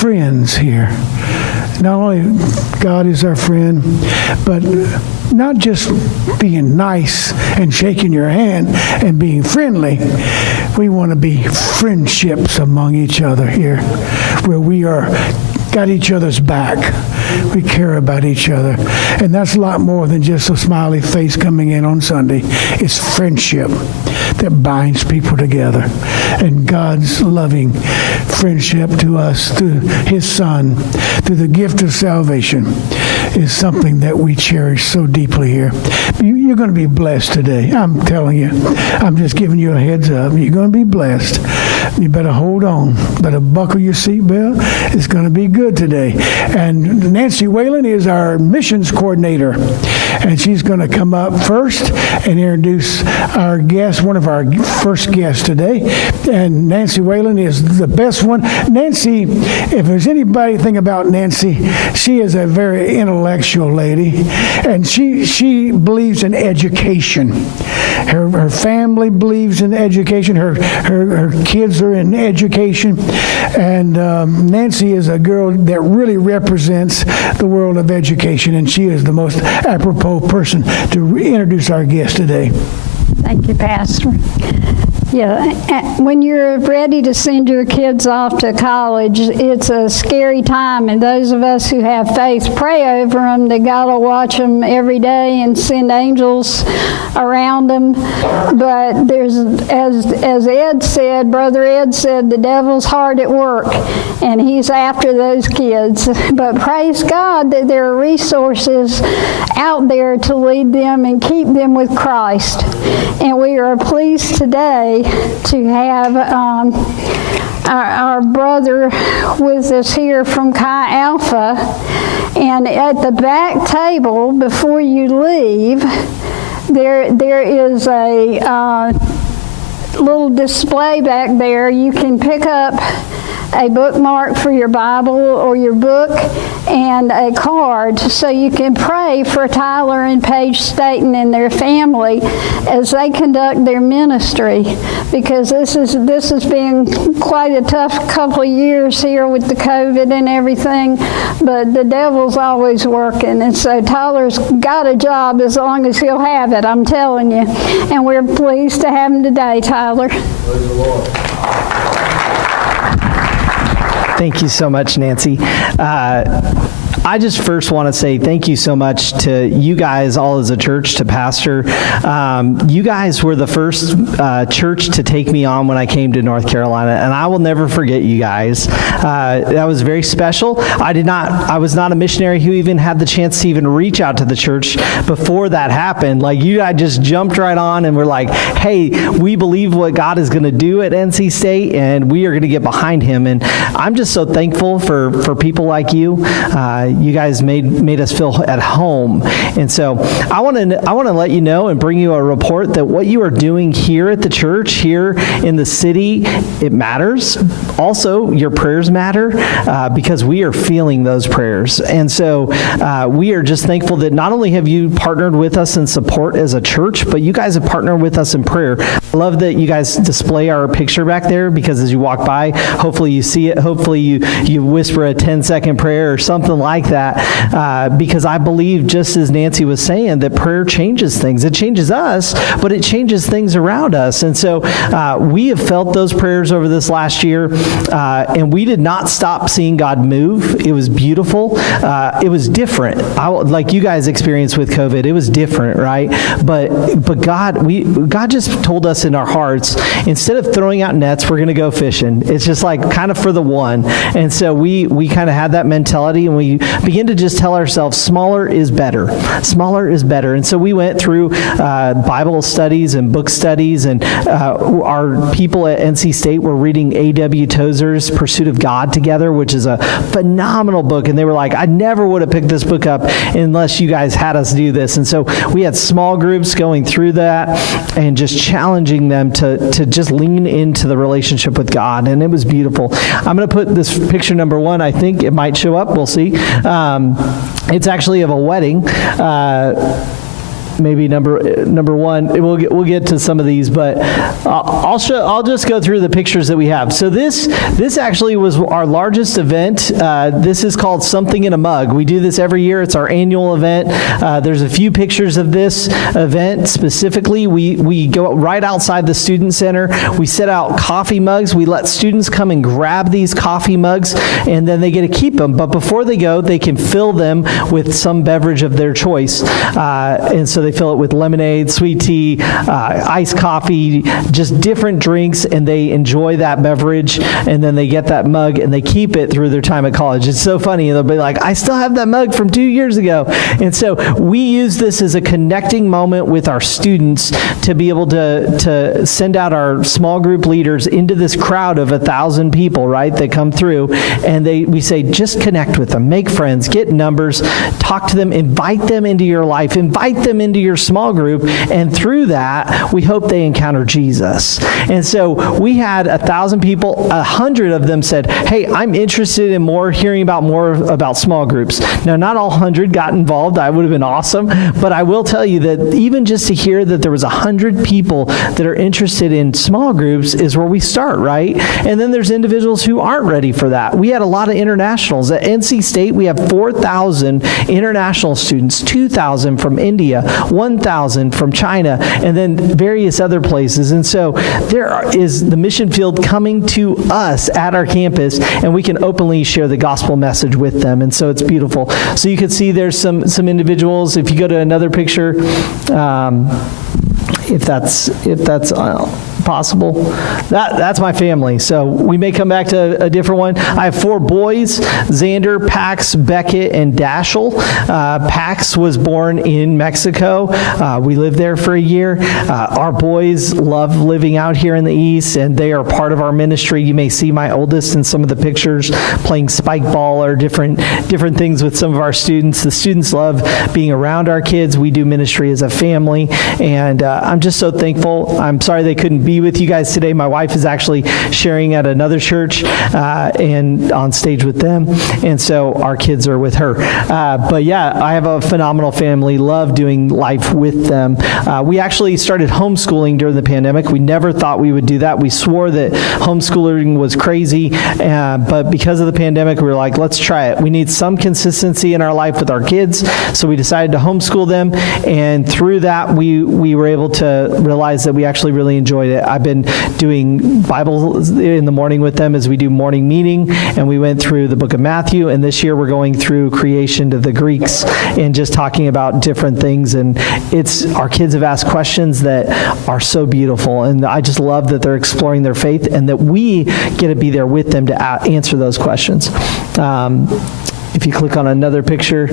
friends here. Not only God is our friend, but not just being nice and shaking your hand and being friendly. We want to be friendships among each other here, where we are got each other's back. We care about each other. And that's a lot more than just a smiley face coming in on Sunday. It's friendship that binds people together. And God's loving friendship to us through His Son, through the gift of salvation, is something that we cherish so deeply here. You're going to be blessed today. I'm telling you. I'm just giving you a heads up. You're going to be blessed. You better hold on. Better buckle your seatbelt. It's going to be good today. And Nancy Whalen is our missions coordinator. And she's going to come up first and introduce our guest, one of our first guests today. And Nancy Whalen is the best one. Nancy, if there's anything about Nancy, she is a very intellectual lady. And she believes in education. Her family believes in education. Her kids are in education. And Nancy is a girl that really represents the world of education. And she is the most apropos person to introduce our guest today. Thank you, Pastor. Yeah, when you're ready to send your kids off to college, it's a scary time, and those of us who have faith pray over them. They gotta watch them every day and send angels around them. But there's, as Ed said, Brother Ed said, the devil's hard at work, and he's after those kids. But praise God that there are resources out there to lead them and keep them with Christ. And we are pleased today to have our brother with us here from Chi Alpha. And at the back table, before you leave, there is a little display back there. You can pick up a bookmark for your Bible or your book and a card so you can pray for Tyler and Paige Staton and their family as they conduct their ministry, because this has been quite a tough couple of years here with the COVID and everything, but the devil's always working, and so Tyler's got a job as long as he'll have it, I'm telling you, and we're pleased to have him today, Tyler. Praise the Lord. Thank you so much, Nancy. I just first want to say thank you so much to you guys all as a church, to Pastor. You guys were the first church to take me on when I came to North Carolina, and I will never forget you guys. That was very special. I was not a missionary who even had the chance to even reach out to the church before that happened. Like, you guys just jumped right on and were like, hey, we believe what God is going to do at NC State, and we are going to get behind Him. And I'm just so thankful for people like you. You guys made us feel at home. And so I want to let you know and bring you a report that what you are doing here at the church, here in the city, it matters. Also, your prayers matter because we are feeling those prayers. And so we are just thankful that not only have you partnered with us in support as a church, but you guys have partnered with us in prayer. I love that you guys display our picture back there, because as you walk by, hopefully you see it. Hopefully you whisper a 10-second prayer or something like that, because I believe, just as Nancy was saying, that prayer changes things. It changes us, but it changes things around us. And so we have felt those prayers over this last year, and we did not stop seeing God move. It was beautiful. It was different. Like you guys experienced with COVID, it was different, right? But God just told us in our hearts, instead of throwing out nets, we're going to go fishing. It's just like kind of for the one. And so we kind of had that mentality, and we begin to just tell ourselves smaller is better. Smaller is better. And so we went through Bible studies and book studies, and our people at NC State were reading A.W. Tozer's Pursuit of God together, which is a phenomenal book. And they were like, I never would have picked this book up unless you guys had us do this. And so we had small groups going through that and just challenging them to just lean into the relationship with God. And it was beautiful. I'm going to put this picture number 1. I think it might show up. We'll see. It's actually of a wedding. maybe number one. We'll get to some of these, but I'll just go through the pictures that we have. So this actually was our largest event. This is called Something in a Mug. We do this every year. It's our annual event. There's a few pictures of this event specifically. We go right outside the student center. We set out coffee mugs. We let students come and grab these coffee mugs, and then they get to keep them. But before they go, they can fill them with some beverage of their choice. And so they fill it with lemonade, sweet tea, iced coffee, just different drinks, and they enjoy that beverage, and then they get that mug, and they keep it through their time at college. It's so funny. They'll be like, I still have that mug from 2 years ago. And so we use this as a connecting moment with our students to be able to send out our small group leaders into this crowd of 1,000 people, right, that come through, and we say, just connect with them, make friends, get numbers, talk to them, invite them into your life, invite them into your small group, and through that, we hope they encounter Jesus. And so we had 1,000 people, 100 of them said, hey, I'm interested in hearing more about small groups. Now, not all 100 got involved. That would have been awesome, but I will tell you that even just to hear that there was 100 people that are interested in small groups is where we start, right? And then there's individuals who aren't ready for that. We had a lot of internationals. At NC State, we have 4,000 international students, 2,000 from India, 1,000 from China, and then various other places. And so there is the mission field coming to us at our campus, and we can openly share the gospel message with them. And so it's beautiful. So you can see there's some individuals. If you go to another picture, if that's possible. That's my family. So we may come back to a different one. I have 4 boys, Xander, Pax, Beckett, and Dashel. Pax was born in Mexico. We lived there for a year. Our boys love living out here in the East, and they are part of our ministry. You may see my oldest in some of the pictures playing spike ball or different things with some of our students. The students love being around our kids. We do ministry as a family, and I'm just so thankful. I'm sorry they couldn't be with you guys today. My wife is actually sharing at another church and on stage with them, and so our kids are with her. But yeah, I have a phenomenal family. Love doing life with them. We actually started homeschooling during the pandemic. We never thought we would do that. We swore that homeschooling was crazy, but because of the pandemic, we were like, let's try it. We need some consistency in our life with our kids, so we decided to homeschool them, and through that, we were able to realize that we actually really enjoyed it. I've been doing Bible in the morning with them as we do morning meeting, and we went through the book of Matthew, and this year we're going through creation to the Greeks and just talking about different things, and our kids have asked questions that are so beautiful, and I just love that they're exploring their faith and that we get to be there with them to answer those questions. If you click on another picture,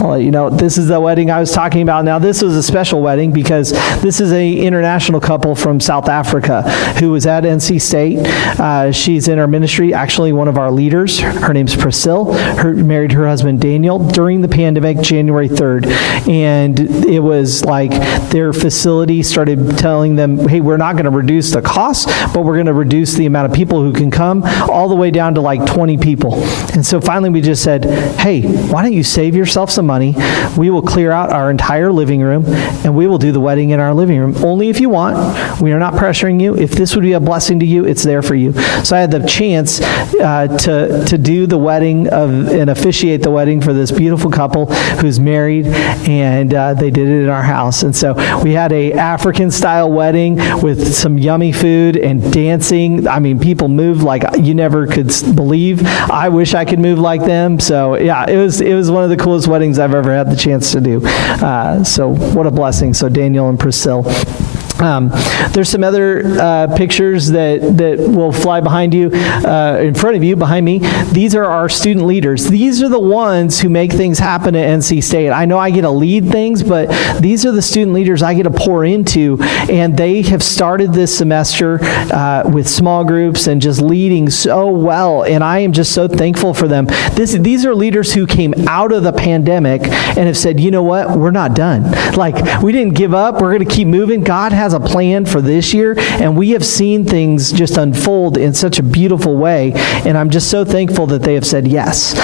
I'll let you know. This is the wedding I was talking about. Now, this was a special wedding because this is an international couple from South Africa who was at NC State. She's in our ministry, actually one of our leaders. Her name's Priscilla. Married her husband, Daniel, during the pandemic, January 3rd. And it was like their facility started telling them, hey, we're not going to reduce the cost, but we're going to reduce the amount of people who can come all the way down to like 20 people. And so finally we just said, hey, why don't you save yourself some money? We will clear out our entire living room, and we will do the wedding in our living room. Only if you want. We are not pressuring you. If this would be a blessing to you, it's there for you. So I had the chance to do the wedding and officiate the wedding for this beautiful couple who's married, and they did it in our house. And so we had a African-style wedding with some yummy food and dancing. I mean, people moved like you never could believe. I wish I could move like them. So yeah, it was one of the coolest weddings I've ever had the chance to do. So what a blessing. So Daniel and Priscilla. There's some other pictures that will fly behind you, in front of you, behind me. These are our student leaders. These are the ones who make things happen at NC State. I know I get to lead things, but these are the student leaders I get to pour into, and they have started this semester with small groups and just leading so well, and I am just so thankful for them. These are leaders who came out of the pandemic and have said, you know what, we're not done. Like, we didn't give up. We're going to keep moving. God has has a plan for this year, and we have seen things just unfold in such a beautiful way, and I'm just so thankful that they have said yes.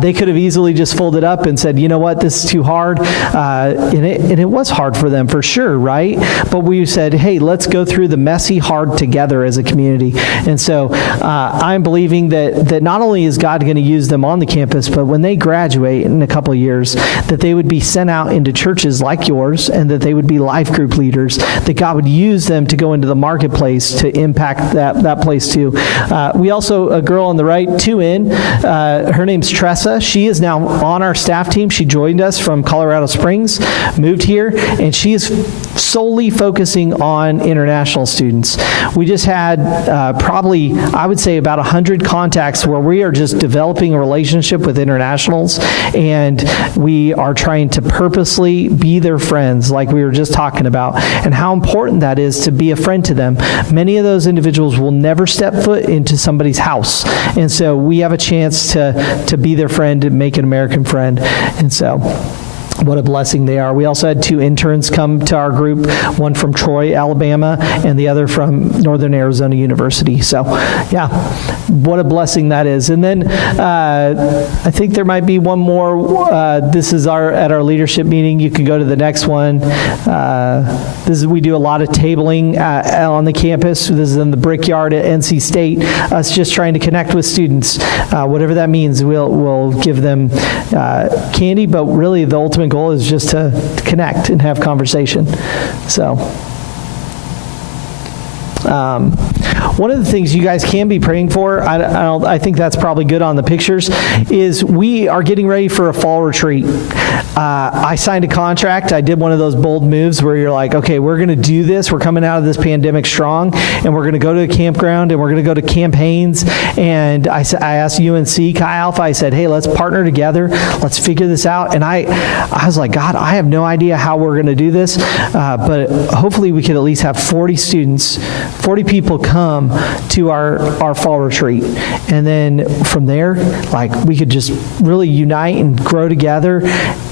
They could have easily just folded up and said, you know what, this is too hard, and it was hard for them for sure, right? But we said, hey, let's go through the messy hard together as a community. And so I'm believing that not only is God going to use them on the campus, but when they graduate in a couple of years, that they would be sent out into churches like yours, and that they would be life group leaders, that God would use them to go into the marketplace to impact that place too. We also, a girl on the right, 2N, her name's Tressa. She is now on our staff team. She joined us from Colorado Springs, moved here, and she is solely focusing on international students. We just had probably, I would say, about 100 contacts where we are just developing a relationship with internationals, and we are trying to purposely be their friends, like we were just talking about, and how important that is to be a friend to them. Many of those individuals will never step foot into somebody's house, and so we have a chance to be their friend and make an American friend. And so what a blessing they are. We also had 2 interns come to our group, one from Troy, Alabama, and the other from Northern Arizona University. So, yeah, what a blessing that is. And then I think there might be one more. This is at our leadership meeting. You can go to the next one. We do a lot of tabling on the campus. This is in the Brickyard at NC State. Us just trying to connect with students. Whatever that means, we'll give them candy, but really the ultimate goal is just to connect and have conversation. So one of the things you guys can be praying for, I think that's probably good on the pictures, is we are getting ready for a fall retreat. I signed a contract. I did one of those bold moves where you're like, okay, we're going to do this. We're coming out of this pandemic strong, and we're going to go to a campground, and we're going to go to campaigns. And I asked UNC Chi Alpha, I said, hey, let's partner together. Let's figure this out. And I was like, God, I have no idea how we're going to do this, but hopefully we could at least have 40 students, 40 people come to our fall retreat. And then from there, like, we could just really unite and grow together.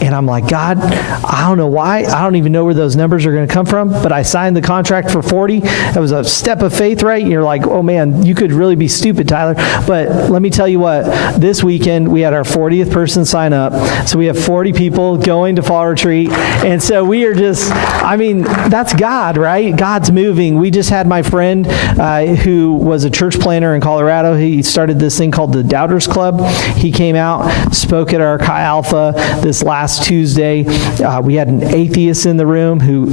And I'm like, God, I don't know why. I don't even know where those numbers are going to come from, but I signed the contract for 40. That was a step of faith, right? And you're like, oh man, you could really be stupid, Tyler. But let me tell you what, this weekend we had our 40th person sign up. So we have 40 people going to fall retreat. And so we are just, I mean, that's God, right? God's moving. We just had my friend who was a church planner in Colorado. He started this thing called the Doubters Club. He came out, spoke at our Chi Alpha this last Tuesday. We had an atheist in the room who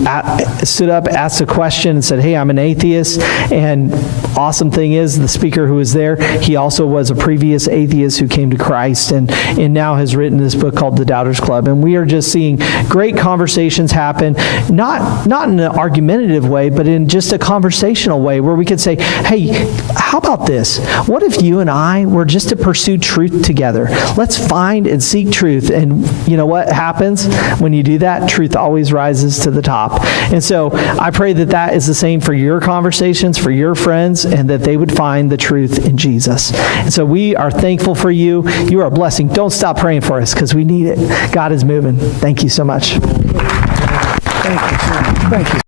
stood up, asked a question, and said, hey, I'm an atheist. And awesome thing is, the speaker who was there, he also was a previous atheist who came to Christ and now has written this book called The Doubters Club. And we are just seeing great conversations happen, not in an argumentative way, but in just a conversational way where we could say, hey, how about this? What if you and I were just to pursue truth together? Let's find and seek truth. And you know what happens when you do that? Truth always rises to the top. And so I pray that that is the same for your conversations, for your friends, and that they would find the truth in Jesus. And so we are thankful for you. You are a blessing. Don't stop praying for us because we need it. God is moving. Thank you so much. Thank you, sir. Thank you.